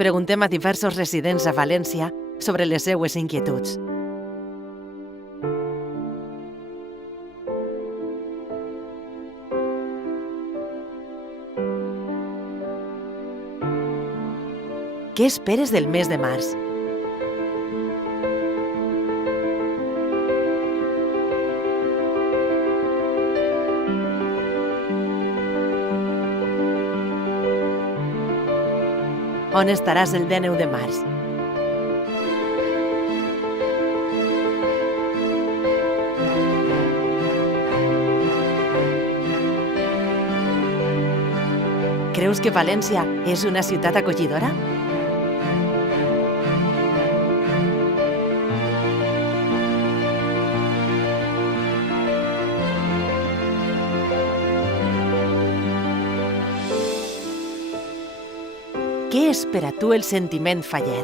Preguntem a diversos residents a València sobre les seues inquietuds. Què esperes del mes de març? On estaràs el dia 9 de març? Creus que València és una ciutat acollidora? Què és per a tu el sentiment faller?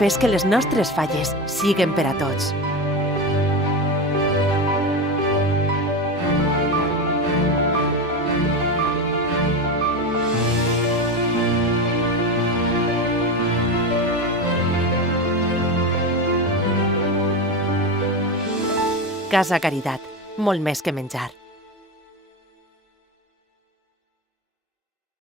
Fes que les nostres falles siguen per a tots. Casa Caritat, molt més que menjar.